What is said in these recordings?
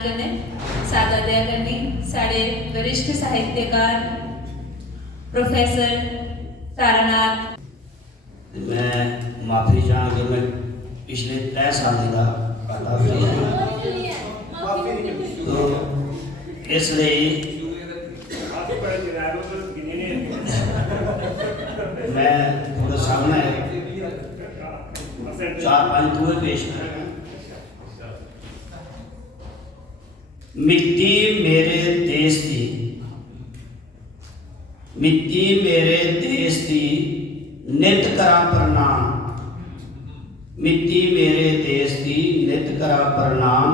सादर करनी साढ़े वरिष्ठ साहित्यकार प्रोफेसर तारानाथ। मैं माफी चाहांगा, मैं पिछले 3 साल का घाटा है, तो इसलिए मैं थोड़ा सामने 4-5 दुए पेश करेंगे। मिट्टी मेरे देश दी, मिट्टी मेरे देश दी नित करा प्रणाम, मिट्टी मेरे देश दी नित करा प्रणाम।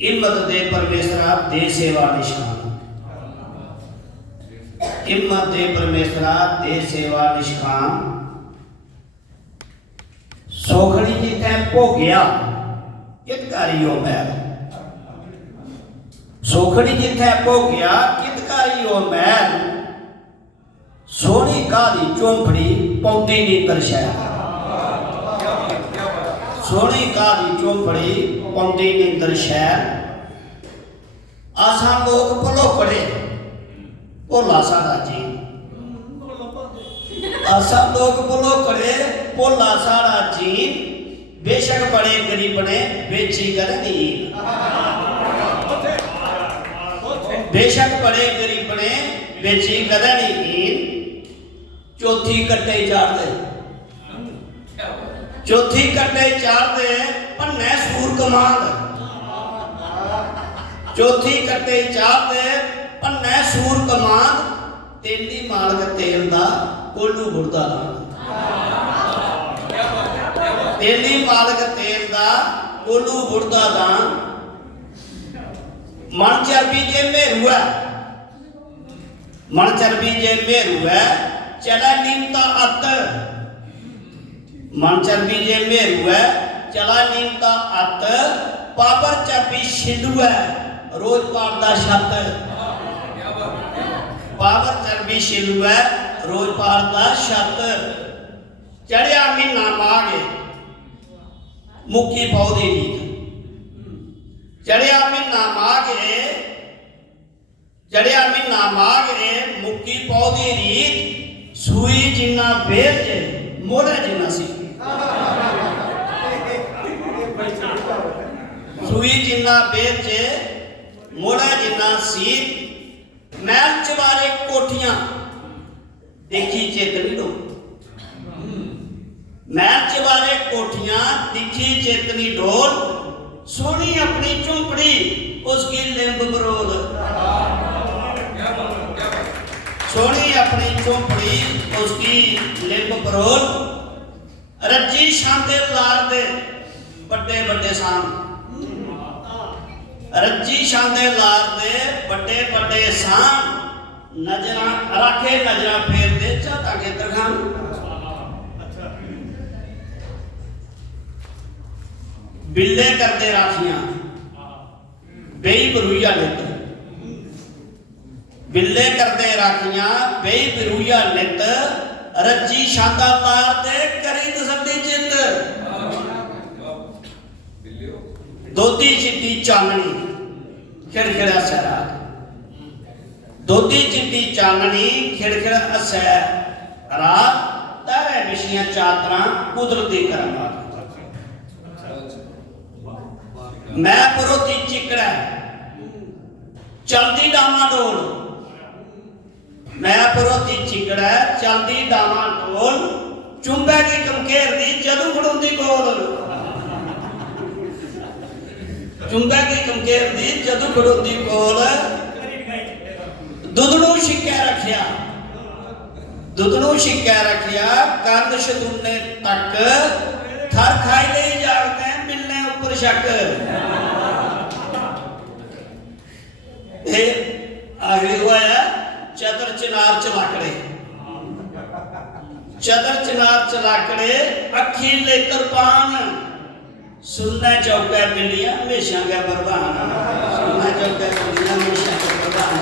हिम्मत दे परमेश्वरा दे सेवा निष्काम, हिम्मत दे परमेश्वरा दे सेवा निष्काम। सोखड़ी जिथे भोगिया कितकारी हो मैल, सोखड़ी जिथे भोगिया कितकारी हो मैल। सोहनी काली चौंपड़ी पौंदी नींदर शैल, सोहनी काली चौंपड़ी पौंदी नींदर शैल। आसा लोग भलोकड़े भोला साड़ा जी, आसा लोग भलोकड़े भोला साड़ा जी। बेशक बड़े गरीब ने बेची कर नील, बेशक बड़े गरीब ने बेची कर नील। चौथी कट्टे चाड़ दे, चौथी कट्टे चाड़ दे भन्ने सूर कमांद, चौथी कट्टे चाड़ दे भन्ने सूर कमांद। तेली मालक तेल दा कोलू बुड़दा तेली मालक तेल दा कोलू बुड़दा दान। मन चरबी जे मेरू है, मन चरबी जे मेरू है चला नीमता अत। मन चरबी जे मेरू है चला नीमता अत। पापर चरबी छिंदू है रोज पाड़दा छत, पापर चरबी छिंदू है रोज पाड़दा छत। चढ़िया महीना माघ मुक्की पौधी रीत, चढ़िया महीना माघ चढ़िया महीना माघ मुक्की पौधी रीत। सूई जिन्ना बेच मोड़ा जिन्ना सी, सूई जिन्ना बेच मोड़ा जिन्ना सीत। महल चवारे कोठियां देखी चेतनी डोल, महल चवारे कोठियां दिखी चेतनी डोल। सोनी अपनी झोंपड़ी उसकी लिंब बरोल, सोनी अपनी झोंपड़ी उसकी लिंब बरोल। रज्जी शांते लार दे बड़े बड़े शाम, रज्जी शांते लार दे बड़े बड़े शाम। नजरा राखे नजरा फेर दे चाहता के तरखान। बिल्ले करते राखियां बेई बरूया नित, बिल्ले करते राखियां बेई बरूया नित। रज्जी शांता लार दे करी तसल्ली चित। दोधी चिट्टी चांदनी खिड़खिड़ा सरा, दोधी चिट्टी चांदनी खिड़खिड़ा असै रात। तारे विछियां चादरां कुदरती करमात। मैं परोती चिकड़ा चलती डामा डोल, मैं परोती चिकड़ा चलती डामा डोल। चुंबे की कमकेर दी जदू खड़ोंदी कोल, चुंबे की कमकेर दी जदू खड़ोंदी कोल। दुधड़ू शिक्के रखिया, दुधड़ू शिक्के रखिया कंध शतुने तक। थर खाई ले जागते मिलने ऊपर शक। आखिरी हुआ है चदर चिनार चलाकड़े, चदर चिनार चलाकड़े अखी लेकर पान। सुनने चौके बिल्लियां हमेशा के प्रधान, सुनने चौके बिल्लियां हमेशा के प्रधान।